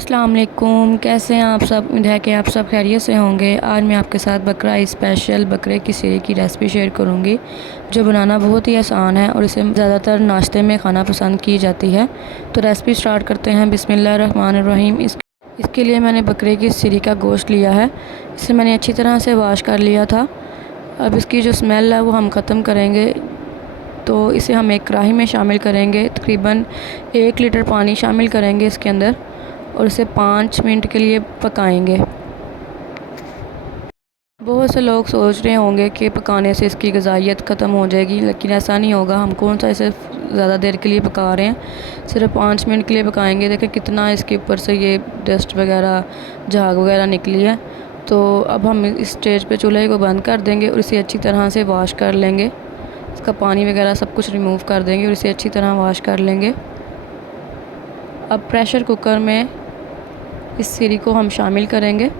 अस्सलाम वालेकुम। कैसे हैं आप सब? उम्मीद है कि आप सब खैरियत से होंगे। आज मैं आपके साथ बकरा स्पेशल बकरे की सिरे की रेसिपी शेयर करूंगी, जो बनाना बहुत ही आसान है और इसे ज़्यादातर नाश्ते में खाना पसंद की जाती है। तो रेसिपी स्टार्ट करते हैं। बिस्मिल्लाहिर्रहमानिर्रहीम। इसके लिए मैंने बकरे की सिरी का गोश्त लिया है। इसे मैंने अच्छी तरह से वॉश कर लिया था। अब इसकी जो स्मेल है वो हम ख़त्म करेंगे। तो इसे हम एक कढ़ाई में शामिल करेंगे। तकरीबन 1 लीटर पानी शामिल करेंगे इसके अंदर और इसे 5 मिनट के लिए पकाएंगे। बहुत से लोग सोच रहे होंगे कि पकाने से इसकी ग़िज़ाइयत ख़त्म हो जाएगी, लेकिन ऐसा नहीं होगा। हम कौन सा इसे ज़्यादा देर के लिए पका रहे हैं, सिर्फ 5 मिनट के लिए पकाएंगे। देखें कितना इसके ऊपर से ये डस्ट वगैरह, झाग वगैरह निकली है। तो अब हम इस स्टेज पे चूल्हे को बंद कर देंगे और इसे अच्छी तरह से वॉश कर लेंगे। इसका पानी वगैरह सब कुछ रिमूव कर देंगे और इसे अच्छी तरह वॉश कर लेंगे। अब प्रेशर कुकर में इस सिरी को हम शामिल करेंगे।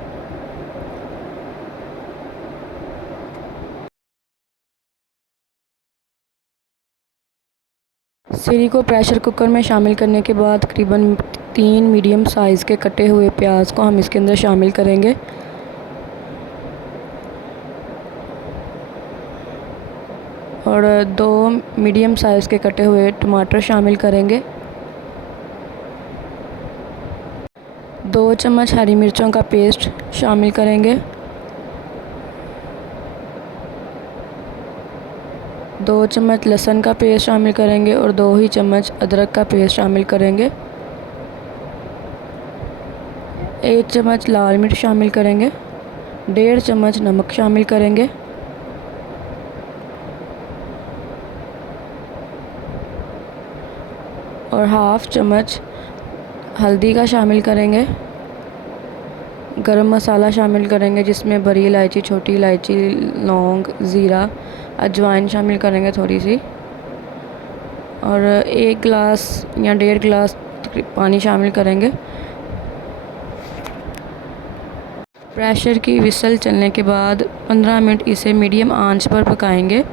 सिरी को प्रेशर कुकर में शामिल करने के बाद तकरीबन 3 मीडियम साइज़ के कटे हुए प्याज को हम इसके अंदर शामिल करेंगे और 2 मीडियम साइज़ के कटे हुए टमाटर शामिल करेंगे। 2 चम्मच हरी मिर्चों का पेस्ट शामिल करेंगे। 2 चम्मच लहसुन का पेस्ट शामिल करेंगे और 2 ही चम्मच अदरक का पेस्ट शामिल करेंगे। 1 चम्मच लाल मिर्च शामिल करेंगे। 1.5 चम्मच नमक शामिल करेंगे और हाफ़ चम्मच हल्दी का शामिल करेंगे। गरम मसाला शामिल करेंगे, जिसमें बड़ी इलायची, छोटी इलायची, लौंग, ज़ीरा, अजवाइन शामिल करेंगे थोड़ी सी, और 1 गिलास या 1.5 गिलास पानी शामिल करेंगे। प्रेशर की विसल चलने के बाद 15 मिनट इसे मीडियम आंच पर पकाएंगे।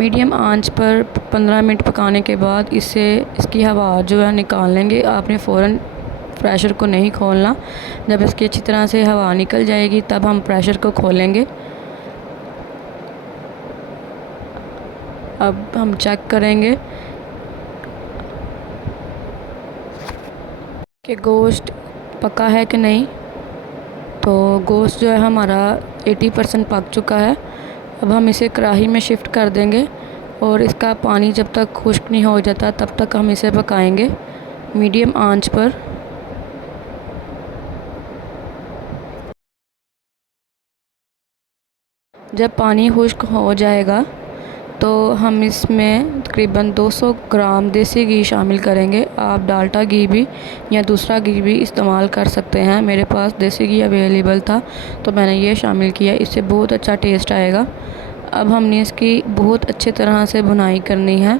मीडियम आंच पर 15 मिनट पकाने के बाद इसकी हवा जो है निकाल लेंगे। आपने फ़ौरन प्रेशर को नहीं खोलना। जब इसकी अच्छी तरह से हवा निकल जाएगी तब हम प्रेशर को खोलेंगे। अब हम चेक करेंगे कि गोश्त पका है कि नहीं। तो गोश्त जो है हमारा 80% पक चुका है। अब हम इसे कढ़ाई में शिफ्ट कर देंगे और इसका पानी जब तक खुश्क नहीं हो जाता तब तक हम इसे पकाएंगे मीडियम आंच पर। जब पानी खुश्क हो जाएगा तो हम इसमें तकरीबन 200 ग्राम देसी घी शामिल करेंगे। आप डाल्डा घी भी या दूसरा घी भी इस्तेमाल कर सकते हैं। मेरे पास देसी घी अवेलेबल था तो मैंने ये शामिल किया। इससे बहुत अच्छा टेस्ट आएगा। अब हमने इसकी बहुत अच्छी तरह से भुनाई करनी है।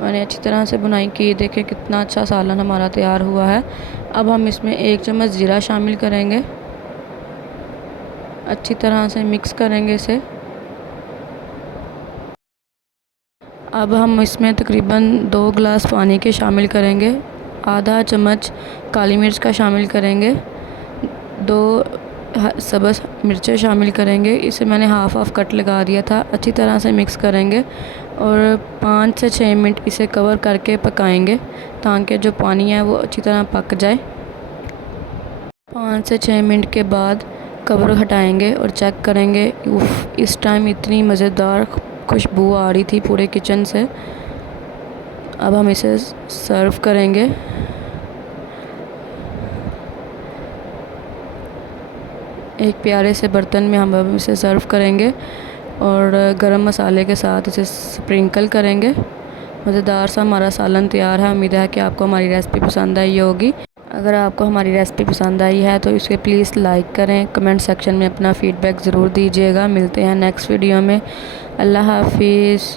मैंने अच्छी तरह से भुनाई की। देखें कितना अच्छा सालन हमारा तैयार हुआ है। अब हम इसमें 1 चम्मच ज़ीरा शामिल करेंगे। अच्छी तरह से मिक्स करेंगे इसे। अब हम इसमें तकरीबन 2 गिलास पानी के शामिल करेंगे। आधा चम्मच काली मिर्च का शामिल करेंगे। 2 सब्ज़ मिर्चें शामिल करेंगे। इसे मैंने हाफ़ कट लगा दिया था। अच्छी तरह से मिक्स करेंगे और 5 से 6 मिनट इसे कवर करके पकाएंगे ताकि जो पानी है वो अच्छी तरह पक जाए। 5 से 6 मिनट के बाद कवर हटाएंगे और चेक करेंगे। इस टाइम इतनी मज़ेदार खुशबू आ रही थी पूरे किचन से। अब हम इसे सर्व करेंगे। एक प्यारे से बर्तन में हम अब इसे सर्व करेंगे और गरम मसाले के साथ इसे स्प्रिंकल करेंगे। मज़ेदार सा हमारा सालन तैयार है। उम्मीद है कि आपको हमारी रेसिपी पसंद आई होगी। अगर आपको हमारी रेसिपी पसंद आई है तो इसे प्लीज़ लाइक करें। कमेंट सेक्शन में अपना फ़ीडबैक ज़रूर दीजिएगा। मिलते हैं नेक्स्ट वीडियो में। अल्लाह हाफिज़।